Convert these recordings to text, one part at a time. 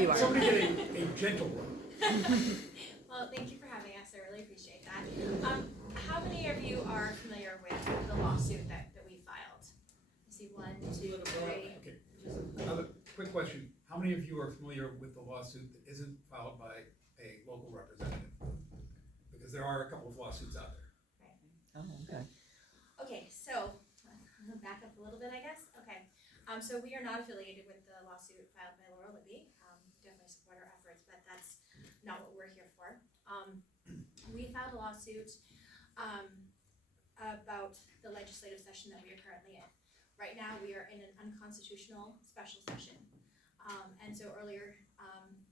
you are. Somebody get a gentle one. Well, thank you for having us. I really appreciate that. How many of you are familiar with the lawsuit that we filed? I see 1, 2, 3. Okay, another quick question. How many of you are familiar with the lawsuit that isn't filed by a local representative? Because there are a couple of lawsuits out there. Oh, okay. Okay, so I'll back up a little bit, I guess. Okay, so we are not affiliated with the lawsuit filed by Laura Libby. Definitely support our efforts, but that's not what we're here for. We filed a lawsuit about the legislative session that we are currently in. Right now, we are in an unconstitutional special session. And so earlier,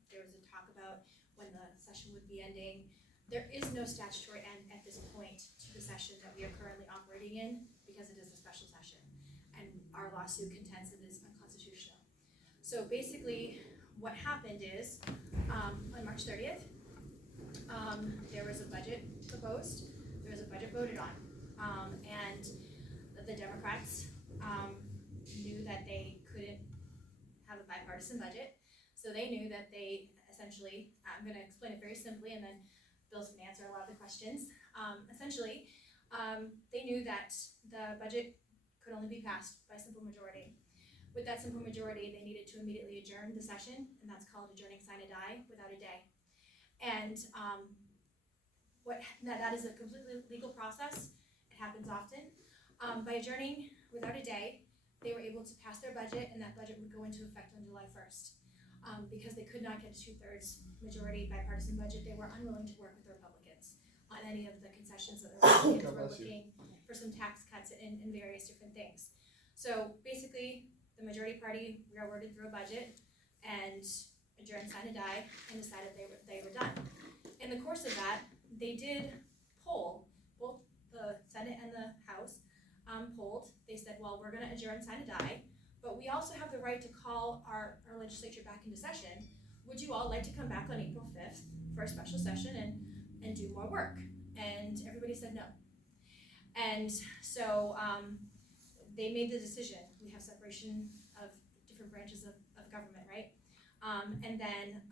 there was a talk about when the session would be ending. There is no statutory end at this point to the session that we are currently operating in because it is a special session. And our lawsuit contends it is unconstitutional. So basically, what happened is, on March 30th, there was a budget proposed, there was a budget voted on, and the Democrats knew that they couldn't have a bipartisan budget, so they knew that they essentially, I'm going to explain it very simply and then Bill's going to answer a lot of the questions. Essentially, they knew that the budget could only be passed by simple majority. With that simple majority, they needed to immediately adjourn the session, and that's called adjourning sine die without a day. And that is a completely legal process. It happens often. By adjourning without a day, they were able to pass their budget, and that budget would go into effect on July 1st. Because they could not get a 2/3 majority bipartisan budget, they were unwilling to work with the Republicans on any of the concessions that the Republicans were looking for, some tax cuts and various different things. So basically, the majority party railroaded through a budget and adjourned sine die and decided they were done. In the course of that, they did poll, both the Senate and the House polled. They said, well, we're going to adjourn sine die, but we also have the right to call our legislature back into session. Would you all like to come back on April 5th for a special session and do more work? And everybody said no. And so they made the decision. We have separation of different branches of government, right? And then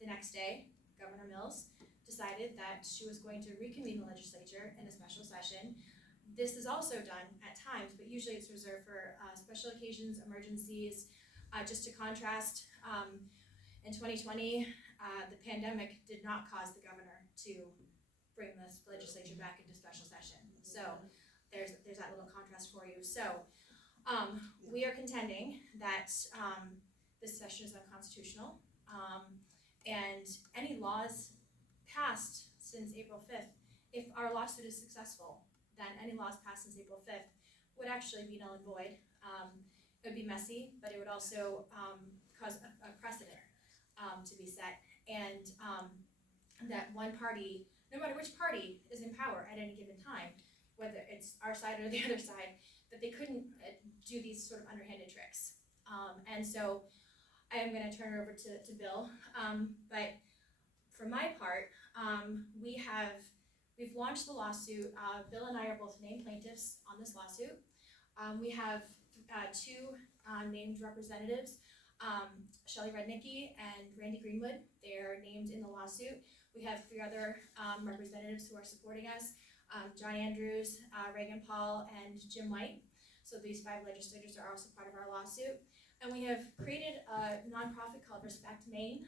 the next day, Governor Mills decided that she was going to reconvene the legislature in a special session. This is also done at times, but usually it's reserved for special occasions, emergencies. Just to contrast, in 2020, the pandemic did not cause the governor to bring this legislature back into special session. So there's that little contrast for you. So we are contending that this session is unconstitutional, and any laws passed since April 5th, if our lawsuit is successful, then any laws passed since April 5th would actually be null and void. It would be messy, but it would also cause a precedent to be set, and that one party, no matter which party is in power at any given time, whether it's our side or the other side, that they couldn't do these sort of underhanded tricks. And so I am going to turn it over to Bill, but for my part, we've launched the lawsuit. Bill and I are both named plaintiffs on this lawsuit. We have 2 named representatives, Shelley Rednicki and Randy Greenwood. They're named in the lawsuit. We have 3 other representatives who are supporting us, John Andrews, Reagan Paul, and Jim White. So these 5 legislators are also part of our lawsuit. And we have created a nonprofit called Respect Maine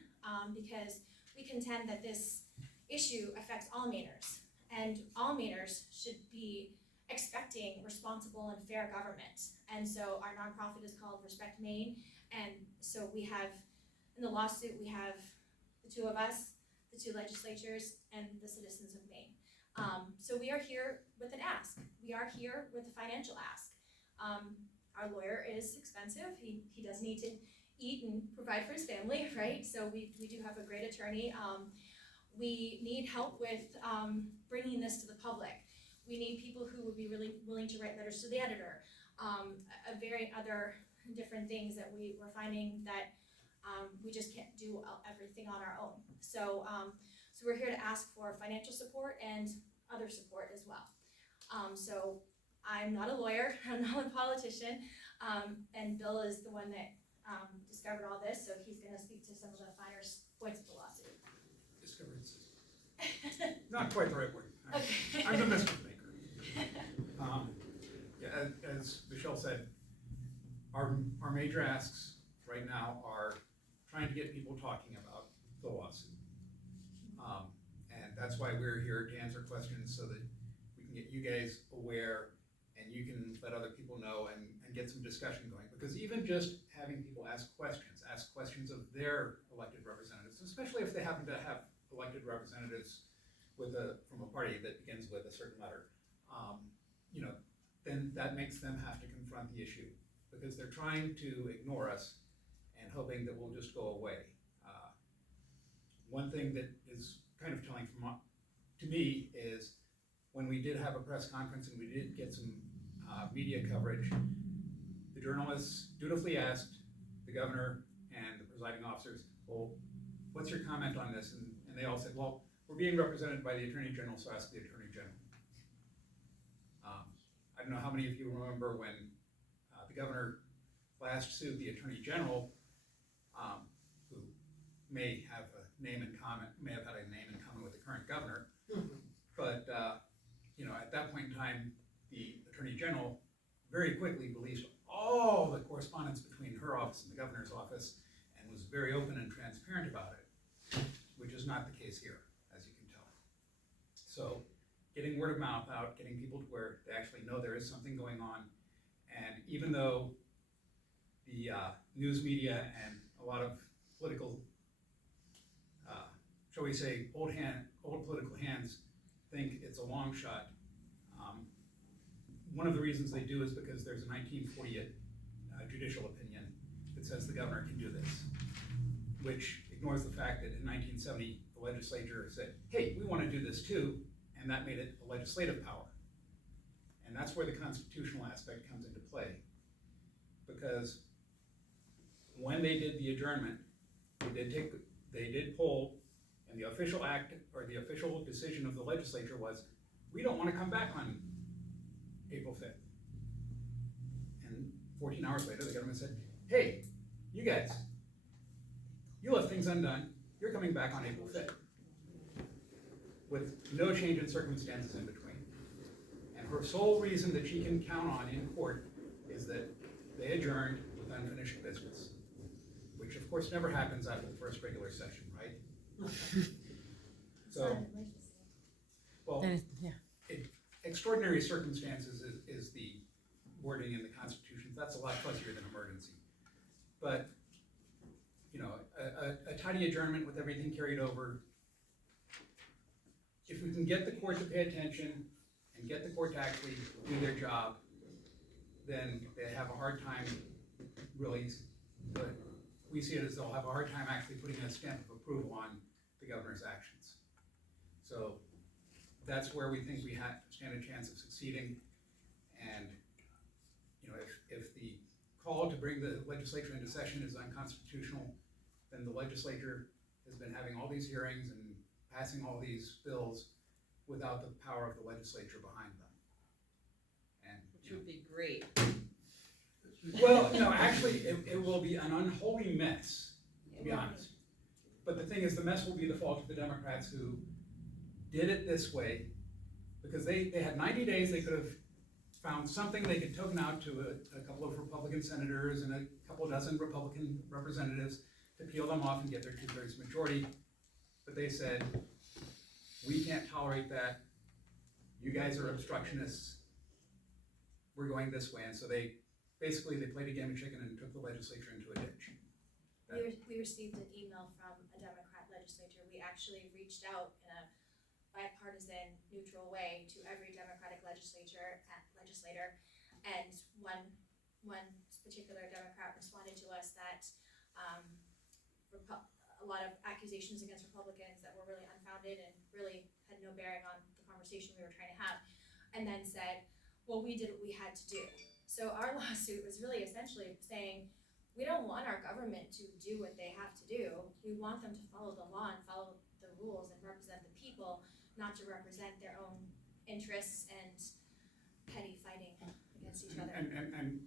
because we contend that this issue affects all Mainers, and all Mainers should be expecting responsible and fair government. And so our nonprofit is called Respect Maine, and so we have, in the lawsuit, we have the 2 of us, the 2 legislatures, and the citizens of Maine. So we are here with an ask. We are here with a financial ask. Our lawyer is expensive. He does need to eat and provide for his family, right? So we do have a great attorney. We need help with bringing this to the public. We need people who would be really willing to write letters to the editor, a very other different things that we're finding that we just can't do everything on our own. So we're here to ask for financial support and other support as well. So I'm not a lawyer, I'm not a politician, and Bill is the one that discovered all this, so he's gonna speak to some of the finer points of the lawsuit. Discovered not quite the right word. Okay. I'm the mischief maker. Yeah, as Michelle said, our major asks right now are trying to get people talking about the lawsuit. And that's why we're here to answer questions so that we can get you guys aware and you can let other people know and get some discussion going. Because even just having people ask questions of their elected representatives, especially if they happen to have elected representatives from a party that begins with a certain letter, then that makes them have to confront the issue because they're trying to ignore us and hoping that we'll just go away. One thing that is kind of telling to me is when we did have a press conference and we did get some media coverage, the journalists dutifully asked the governor and the presiding officers, well, what's your comment on this? And they all said, well, we're being represented by the Attorney General, so ask the Attorney General. I don't know how many of you remember when the governor last sued the Attorney General, who may have a name in common, may have had a name in common with the current governor. But at that point in time, the Attorney General very quickly released all the correspondence between her office and the governor's office and was very open and transparent about it, which is not the case here, as you can tell. So getting word of mouth out, getting people to where they actually know there is something going on, and even though the news media and a lot of political, shall we say, old political hands think it's a long shot. One of the reasons they do is because there's a 1948 judicial opinion that says the governor can do this, which ignores the fact that in 1970, the legislature said, hey, we want to do this too, and that made it a legislative power. And that's where the constitutional aspect comes into play. Because when they did the adjournment, they did poll, and the official act or the official decision of the legislature was, we don't want to come back on April 5th. And 14 hours later, the government said, hey, you guys, you left things undone, you're coming back on April 5th. With no change in circumstances in between. And her sole reason that she can count on in court is that they adjourned with unfinished business, which of course never happens after the first regular session, right? So, well, extraordinary circumstances is the wording in the Constitution. That's a lot fuzzier than emergency. But, a tidy adjournment with everything carried over. If we can get the court to pay attention and get the court to actually do their job, then they have a hard time really, but we see it as they'll have a hard time actually putting a stamp of approval on the governor's actions. So that's where we think we stand a chance of succeeding. And if the call to bring the legislature into session is unconstitutional, then the legislature has been having all these hearings and passing all these bills without the power of the legislature behind them. And Which would be great. well, no, actually, it will be an unholy mess, to be honest. But the thing is, the mess will be the fault of the Democrats who did it this way, because they had 90 days. They could have found something they could token out to a couple of Republican senators and a couple dozen Republican representatives to peel them off and get their 2/3 majority. But they said, we can't tolerate that. You guys are obstructionists. We're going this way. And so they played a game of chicken and took the legislature into a ditch. We received an email from a Democrat legislator. We actually reached out in a bipartisan, neutral way to every Democratic legislator, and one particular Democrat responded to us that a lot of accusations against Republicans that were really unfounded and really had no bearing on the conversation we were trying to have, and then said, well, we did what we had to do. So our lawsuit was really essentially saying, we don't want our government to do what they have to do. We want them to follow the law and follow the rules and represent the people, not to represent their own interests and petty fighting against each other. And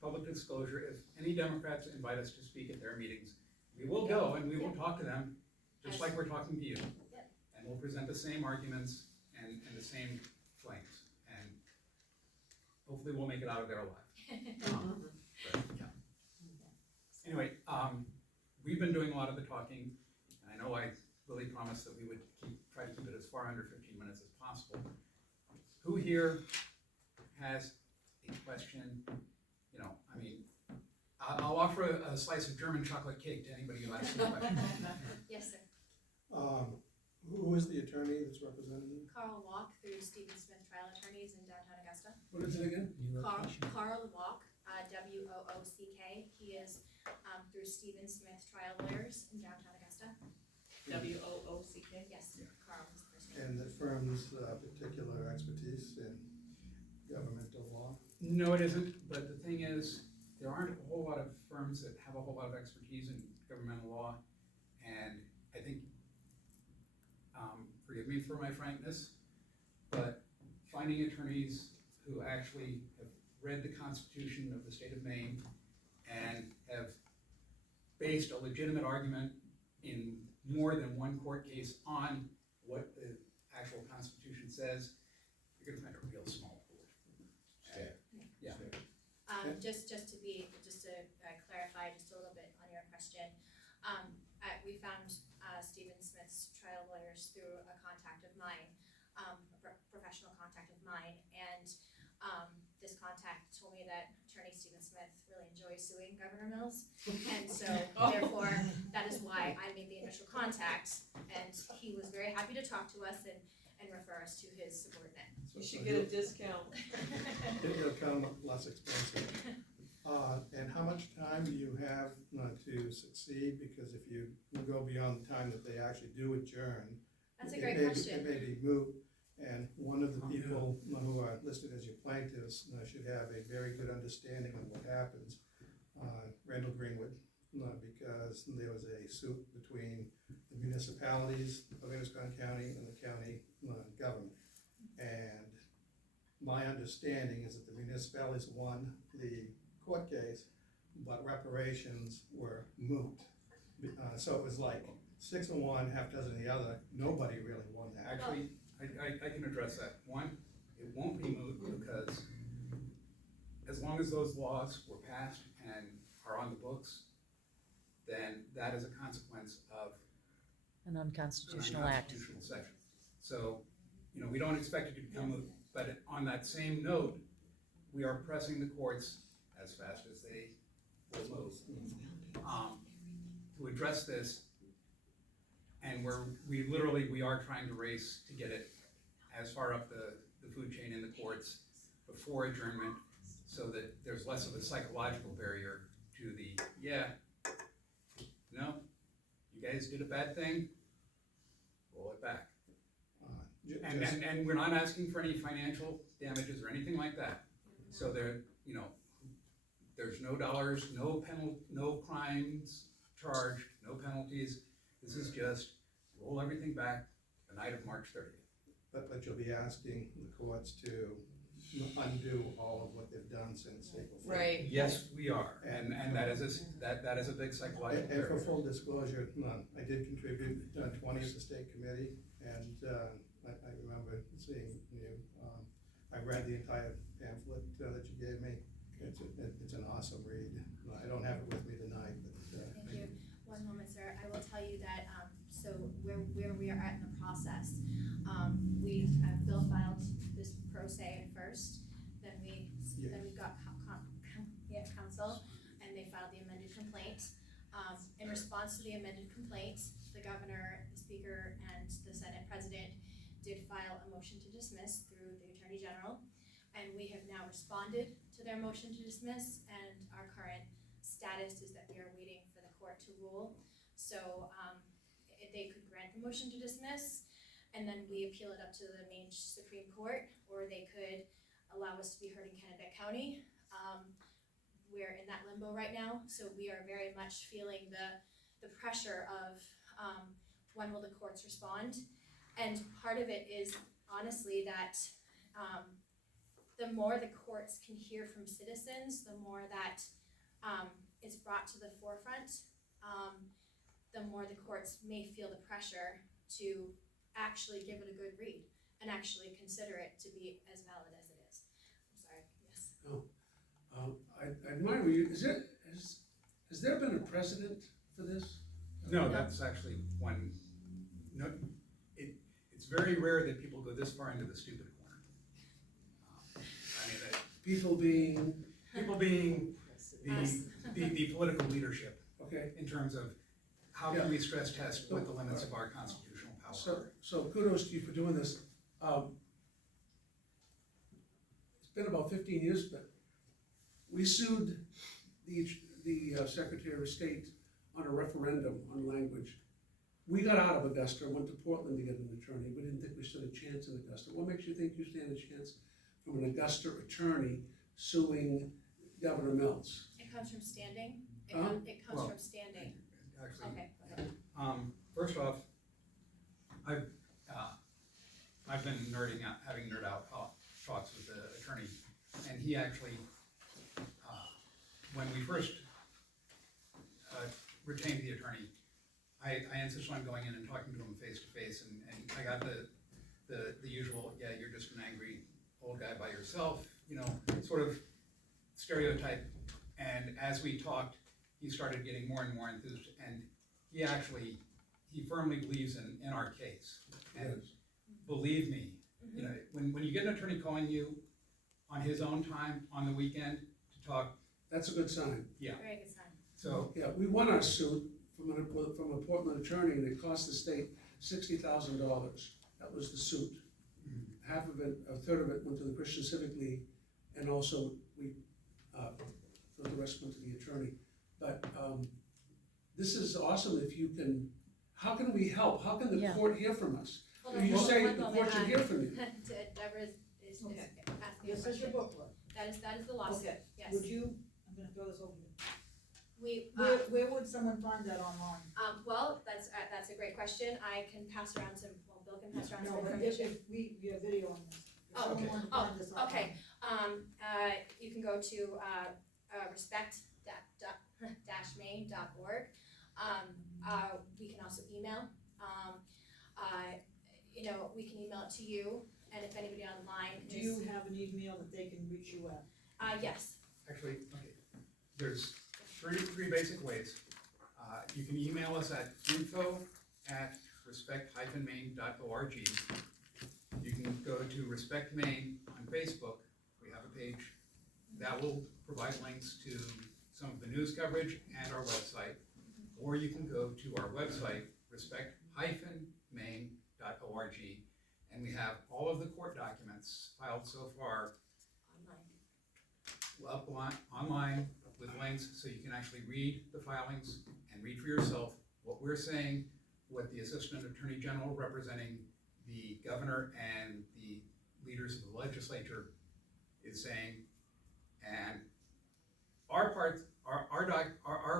public disclosure, if any Democrats invite us to speak at their meetings, we will go and we will talk to them, just like we're talking to you. Yep. And we'll present the same arguments and the same claims, and hopefully we'll make it out of there alive. But, yeah. Anyway, we've been doing a lot of the talking, and I know I really promised that we would try to keep it as far under 15 minutes as possible. Who here has a question? You know, I mean, I'll offer a slice of German chocolate cake to anybody who asks a question. Yes, sir. Who is the attorney that's representing you? Carl Walk through Stephen Smith Trial Attorneys in downtown Augusta. What is it again? Carl Walk, W-O-O-C-K. He is through Stephen Smith Trial Lawyers in downtown Augusta. W-O-O-C-K? Yes, Yeah. Carl is the first name. And the firm's particular expertise in governmental law? No, it isn't, but the thing is, there aren't a whole lot of firms that have a whole lot of expertise in governmental law, and I think, forgive me for my frankness, but finding attorneys who actually have read the Constitution of the state of Maine and have based a legitimate argument in more than one court case on what the actual Constitution says, you're gonna find a real small pool. Yeah. Just to clarify just a little bit on your question, we found Stephen Smith's trial lawyers through a contact of mine, a professional contact of mine, and this contact told me that attorney Stephen Smith really enjoys suing Governor Mills, and so therefore that is why I made the initial contact, and he was very happy to talk to us and refer us to his subordinate. You should get a discount. It'll come less expensive. And how much time do you have to succeed? Because if you go beyond the time that they actually do adjourn, That's a great question. It may be moot, and one of the people who are listed as your plaintiffs should have a very good understanding of what happens. Randall Greenwood, because there was a suit between the municipalities of Androscoggin County and the county government. And my understanding is that the municipalities won the court case, but reparations were moot. So it was like 6 of one, half dozen of the other. Nobody really won that. Actually, I can address that. One, it won't be moot because as long as those laws were passed and are on the books, then that is a consequence of An unconstitutional act. unconstitutional section. So, you know, we don't expect it to become moot, but on that same note, we are pressing the courts as fast as they will move to address this. And we are trying to race to get it as far up the food chain in the courts before adjournment, so that there's less of a psychological barrier to no, you guys did a bad thing, roll it back. And we're not asking for any financial damages or anything like that. So there's no dollars, no crimes charged, no penalties. This is just roll everything back the night of March 30th. But you'll be asking the courts to undo all of what they've done since April 1st. Right. Yes, we are, and that is a big psychological And for barrier. full disclosure, I did contribute 20 at the state committee, and I remember seeing you. I read the entire pamphlet that you gave me. It's an awesome read. I don't have it with me tonight, but Thank you. One moment, sir. I will tell you that, so where we are at in the process, Bill filed this pro se at first, then we got counsel, and they filed the amended complaint. In response to the amended complaint, the governor, the speaker, and the Senate president did file a motion to dismiss through the Attorney General, and we have now responded to their motion to dismiss, and our current status is that we are waiting for the court to rule. So they could grant the motion to dismiss, and then we appeal it up to the Maine Supreme Court, or they could allow us to be heard in Kennebec County. We're in that limbo right now, so we are very much feeling the pressure of when will the courts respond. And part of it is honestly that the more the courts can hear from citizens, the more that is brought to the forefront, the more the courts may feel the pressure to actually give it a good read and actually consider it to be as valid as it is. I'm sorry, yes. I admire you. Has there been a precedent for this? No, that's actually one, no, it's very rare that people go this far into the stupid corner. I mean, People being, people being Us. the political leadership okay, in terms of how can we stress test what the limits of our constitutional power are. so kudos to you for doing this. It's been about 15 years, but we sued the Secretary of State on a referendum on language. We got out of Augusta, went to Portland to get an attorney. We didn't think we stood a chance in Augusta. What makes you think you stand a chance from an Augusta attorney suing Governor Mills? It comes from standing. It Huh? comes Well, from standing. Actually, Okay, go ahead. first off, I've been nerding out, having nerd out talks with the attorney, and he actually, when we first retained the attorney, I insisted on going in and talking to him face to face, and I got the usual, yeah, you're just an angry old guy by yourself, you know, sort of stereotype. And as we talked, he started getting more and more enthused, and he firmly believes in our case. And Yes. believe me, you know, when you get an attorney calling you on his own time on the weekend to talk, That's a good sign. Very good sign. so, Yeah, we won our suit from a Portland attorney, and it cost the state $60,000. That was the suit. Half of it, a third of it went to the Christian Civic League, and also the rest went to the attorney. But this is awesome if you can, how can we help? How can the Yeah. court hear from us? Hold on, You hold on say one the moment. court should hear from you. Deborah is Okay. asking a This is your question. booklet. That is the lawsuit, Okay. yes. Would you, I'm gonna throw this over you. We, Where would someone find that online? well, that's a great question. I can pass around some, well, Bill can pass around some No, but information. if we have video on this. If Oh, someone okay. wanted to find this online. Okay, you can go to, respect-maine.org. We can also email, we can email it to you, and if anybody online Do is, you have an email that they can reach you at? yes, actually, okay, there's three basic ways. You can email us at info@respect-maine.org. You can go to Respect Maine on Facebook. We have a page that will provide links to some of the news coverage and our website. Or you can go to our website, respect-maine.org, and we have all of the court documents filed so far online with links, so you can actually read the filings and read for yourself what we're saying, what the Assistant Attorney General representing the governor and the leaders of the legislature is saying. And our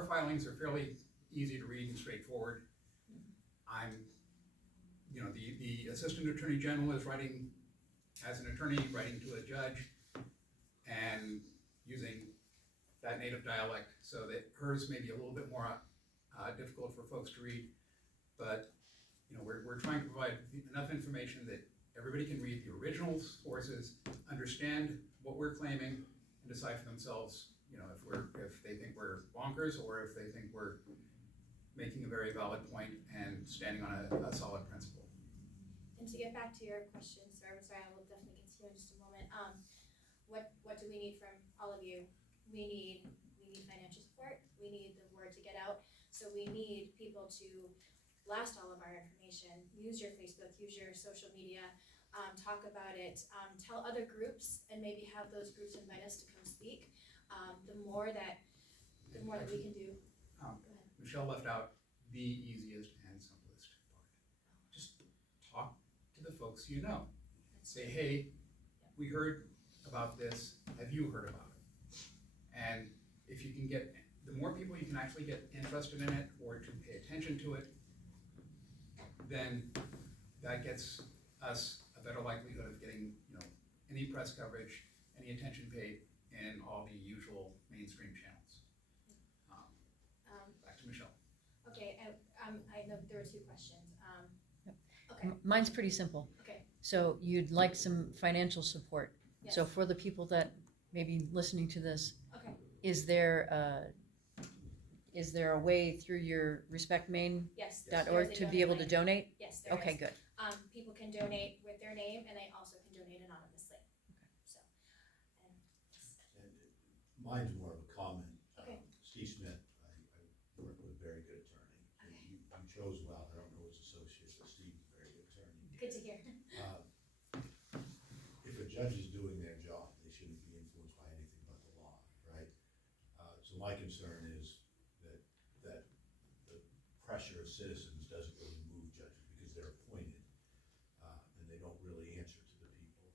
filings are fairly easy to read and straightforward. The Assistant Attorney General is writing, as an attorney, writing to a judge and using that native dialect, so that hers may be a little bit more difficult for folks to read. But, we're trying to provide enough information that everybody can read the original sources, understand what we're claiming, and decide for themselves, if they think we're bonkers, or if they think we're making a very valid point and standing on a solid principle. and to get back to your question, sir, I'm sorry, I will definitely get to you in just a moment. What do we need from all of you? We need financial support, we need the word to get out, so we need people to blast all of our information, use your Facebook, use your social media, talk about it, tell other groups, and maybe have those groups invite us to come speak. The more that we can do. Go ahead. Michelle left out the easiest and simplest part. Just talk to the folks you know. Say, hey, we heard about this, have you heard about it? And if you can get, the more people you can actually get interested in it or to pay attention to it, then that gets us a better likelihood of getting, any press coverage any attention paid in all the usual mainstream channels. Back to Michelle. Okay, I know there were two questions. Yep. Okay, Mine's pretty simple. okay, So you'd like some financial support. yes, So for the people that may be listening to this, okay, is there a way through your respectmaine.org yes. there is a to be able to donate link. donate? Yes, there Okay, is. good. People can donate with their name and they also can donate anonymously. So, and, And mine's more of a comment. Okay. Steve Smith, I work with a very good attorney. And you chose well, I don't know his associate, but Steve's a very good attorney. good to hear. If a judge is doing their job, they shouldn't be influenced by anything but the law, right? So my concern is that the pressure of citizens doesn't really move judges because they're appointed, and they don't really answer to the people.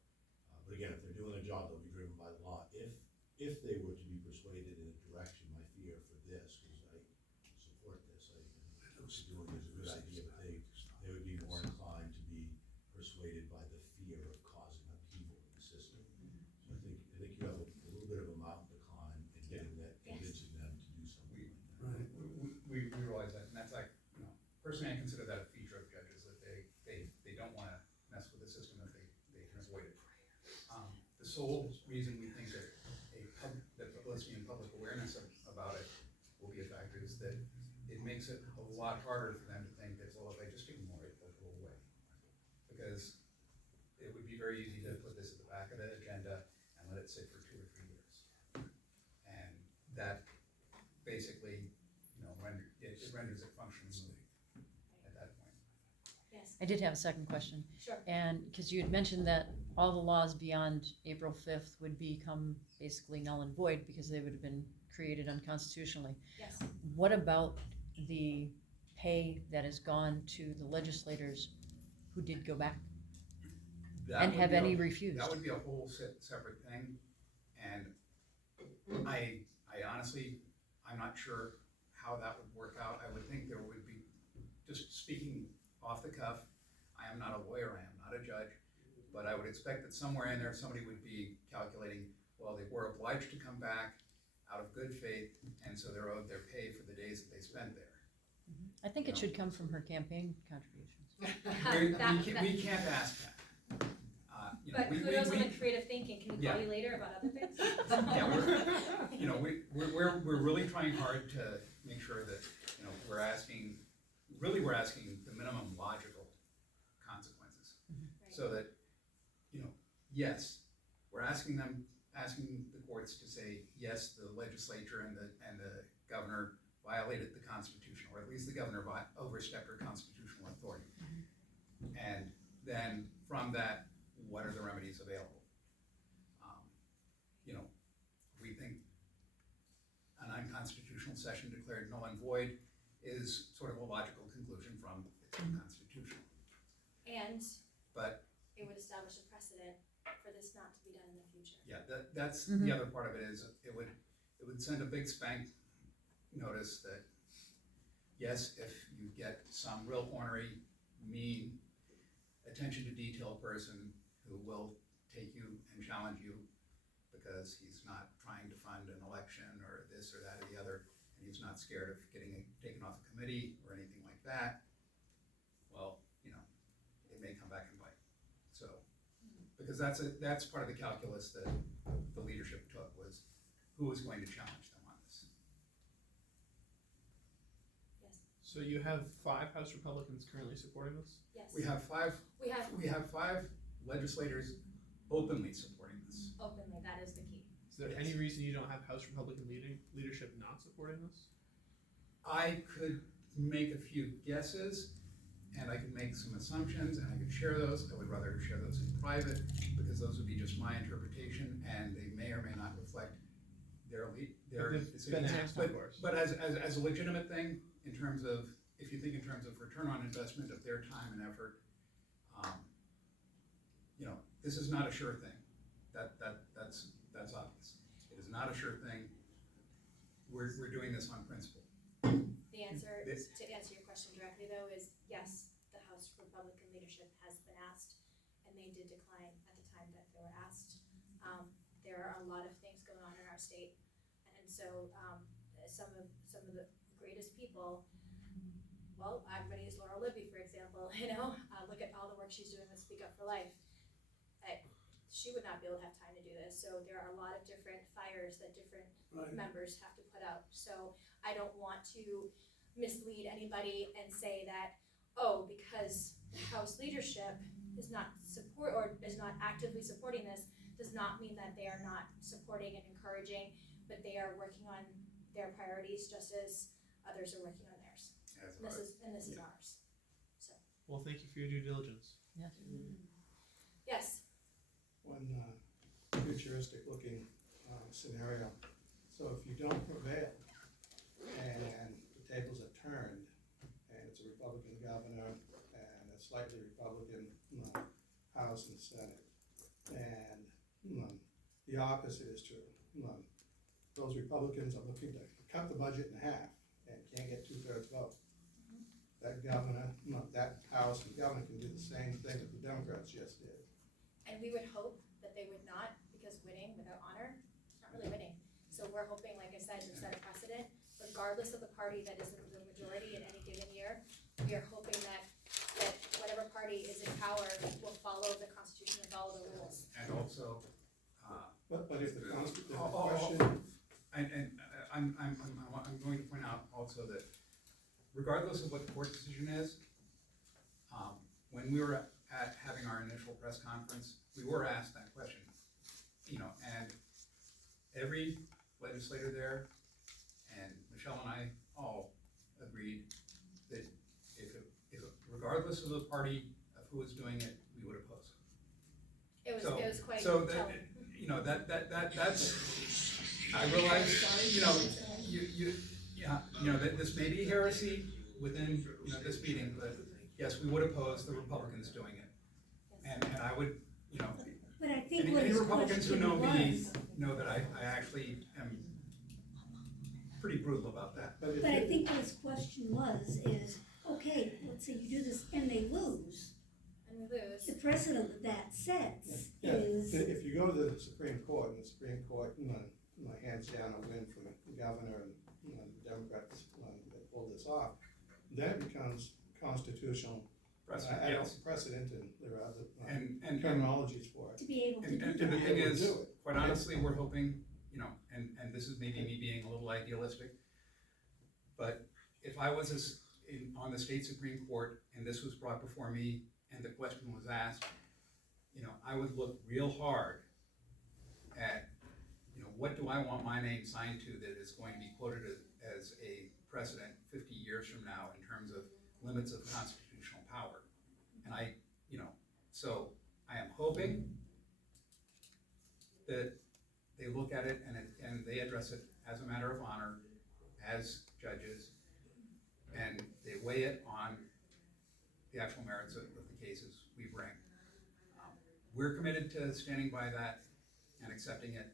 But again, if they're doing their job, they'll be driven by the law. If they were to be persuaded in a direction, my fear for this, because I support this, I think what you're doing is a good idea, but they would be more inclined to be persuaded by the fear of causing upheaval in the system. So I think you have a little bit of a mountain to climb in getting that, convincing them to do something like that. Right. We realize that, and that's like, personally, I consider that a feature of judges, that they don't wanna mess with the system if they can avoid it. The sole reason we think that that publicity and public awareness about it will be a factor is that it makes it a lot harder for them to think that, well, if I just ignore it, they'll go away. Because it would be very easy to put this at the back of the agenda and let it sit for 2 or 3 years. And that basically, it renders it functionless at that point. Yes, I did have a second question. sure. And because you had mentioned that all the laws beyond April 5th would become basically null and void because they would have been created unconstitutionally. Yes, What about the pay that has gone to the legislators who did go back That and would have be any a- refused? That would be a whole separate thing, and I honestly, I'm not sure how that would work out. I would think there would be, just speaking off the cuff, I am not a lawyer, I am not a judge, but I would expect that somewhere in there, somebody would be calculating, well, they were obliged to come back out of good faith, and so they're owed their pay for the days that they spent there. I think it should come from her campaign contributions. We can't ask that. but kudos on the creative thinking. Can we Yeah. call you later about other things? Yeah, we're really trying hard to make sure that, we're asking the minimum logical consequences. So that, yes, we're asking the courts to say, yes, the legislature and the governor violated the Constitution, or at least the governor overstepped her constitutional authority. And then from that, what are the remedies available? We think an unconstitutional session declared null and void is sort of a logical conclusion from it's unconstitutional. And But it would establish a precedent for this not to be done in the future. yeah, that's Mhm. the other part of it is it would send a big spank notice that yes, if you get some real ornery, mean, attention to detail person who will take you and challenge you because he's not trying to fund an election or this or that or the other, and he's not scared of getting taken off a committee or anything like that, well, it may come back and bite. So, because that's part of the calculus that the leadership took, was who was going to challenge them on this. Yes, So you have 5 House Republicans currently supporting this? yes. We have five legislators openly supporting this. Openly, that is the key. Is there Yes. any reason you don't have House Republican leadership not supporting this? I could make a few guesses, and I could make some assumptions, and I could share those. I would rather share those in private, because those would be just my interpretation, and they may or may not reflect their They've been decisions. asked, of course. But as a legitimate thing, in terms of, if you think in terms of return on investment of their time and effort, this is not a sure thing. That's obvious. It is not a sure thing. We're doing this on principle. The answer, to answer your question directly though, is yes, the House Republican leadership has been asked, and they did decline at the time that they were asked. there are a lot of things going on in our state. And so, some of the greatest people, well, I'm gonna use Laura Libby, for example, look at all the work she's doing with Speak Up for Life. She would not be able to have time to do this, so there are a lot of different fires that different Right. members have to put out. So I don't want to mislead anybody and say that, oh, because the House leadership is not actively supporting this, does not mean that they are not supporting and encouraging, but they are working on their priorities just as others are working on theirs. And this is ours. So, Well, thank you for your due diligence. Yes. yes, One futuristic looking scenario. So if you don't prevail and the tables are turned and it's a Republican governor and a slightly Republican House and Senate, and the opposite is true. Those Republicans are looking to cut the budget in half and can't get 2/3 vote. That governor, that House and governor can do the same thing that the Democrats just did. and we would hope that they would not, because winning without honor is not really winning. So we're hoping, like I said, to set a precedent, regardless of the party that is in the majority in any given year. We are hoping that whatever party is in power will follow the Constitution and follow the rules. And also, But if the Oh, question, I'm going to point out also that regardless of what the court decision is, when we were at having our initial press conference, we were asked that question, and every legislator there, and Michelle and I all agreed that regardless of the party of who was doing it, we would oppose it. It was quite So telling. that's, I realize, that this may be heresy within, this meeting, but yes, we would oppose the Republicans doing it. And I would, But I think any what his Republicans who question know me was, know that I actually am pretty brutal about that. but if but I it- think what his question was is, okay, let's say you do this and they lose. And we lose. The precedent that that sets Yeah, is, if you go to the Supreme Court, and the Supreme Court, hands down a win from the governor and, the Democrats, that pull this off, then it becomes constitutional. Precedent, I don't yes. precedent, and there are other And terminologies for it. to be able to And do the that. thing able to is, do it. quite honestly, we're hoping, and this is maybe me being a little idealistic, but if I was on the state Supreme Court and this was brought before me and the question was asked, I would look real hard at, what do I want my name signed to that is going to be quoted as a precedent 50 years from now in terms of limits of constitutional power. And so I am hoping that they look at it and they address it as a matter of honor, as judges, and they weigh it on the actual merits of the cases we bring. We're committed to standing by that and accepting it.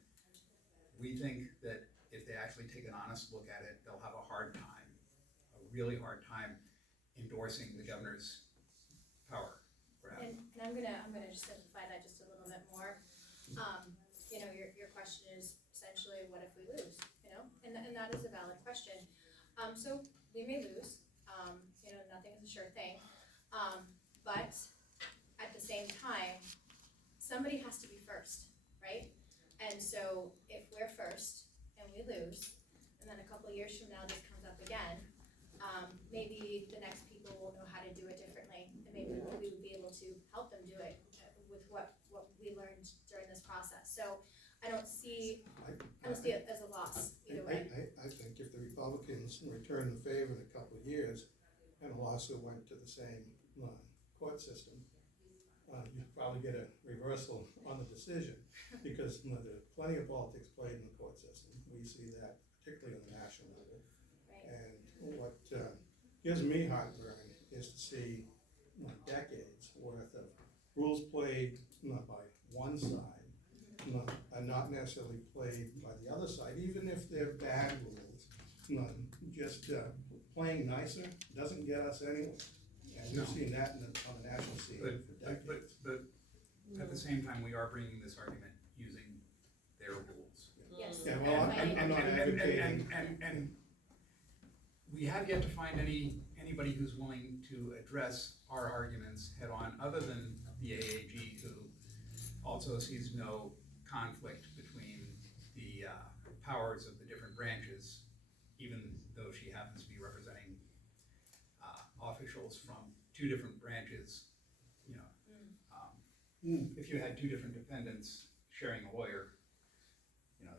We think that if they actually take an honest look at it, they'll have a hard time, a really hard time endorsing the governor's power. And I'm gonna just simplify that just a little bit more. Your question is essentially, what if we lose, and that is a valid question. So we may lose, nothing is a sure thing. But at the same time, somebody has to be first, right? And so if we're first and we lose, and then a couple of years from now this comes up again, maybe the next people will know how to do it differently, and maybe we would be able to help them do it with what we learned during this process. So I don't see it as a loss either way. I think if the Republicans return the favor in a couple of years, and a lawsuit went to the same court system, you'd probably get a reversal on the decision, because there's plenty of politics played in the court system. We see that particularly on the national level. Right. And what gives me heartburn is to see decades worth of rules played by one side, are not necessarily played by the other side, even if they're bad rules. Just playing nicer doesn't get us anywhere. And we've seen that on the national scene for decades. But at the same time, we are bringing this argument using their rules. Yes. Yeah, well, I'm not advocating. And we have yet to find anybody who's willing to address our arguments head on, other than the AAG, who also sees no conflict between the powers of the different branches, even though she happens to be representing officials from two different branches. You know, if you had two different defendants sharing a lawyer, you know,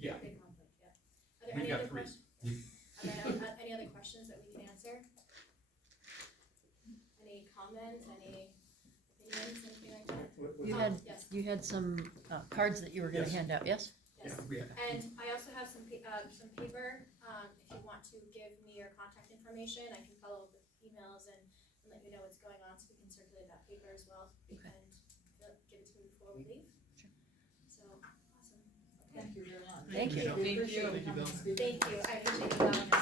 yeah. Big conflict, yeah. Are there We've any got other three. questions? Are there any other questions that we can answer? Any comments, any opinions, anything like that? You had, Yes, you had some cards that you were gonna Yes. hand out, yes? yes. Yeah, we have. And I also have some paper, if you want to give me your contact information, I can follow up with emails and let you know what's going on, so we can circulate that paper as well. Okay. And give it to me before we leave. Sure. So, awesome. Okay. Thank you very much. Thank you. We appreciate Thank you you, coming Bill. and speaking. Thank you, I appreciate you allowing us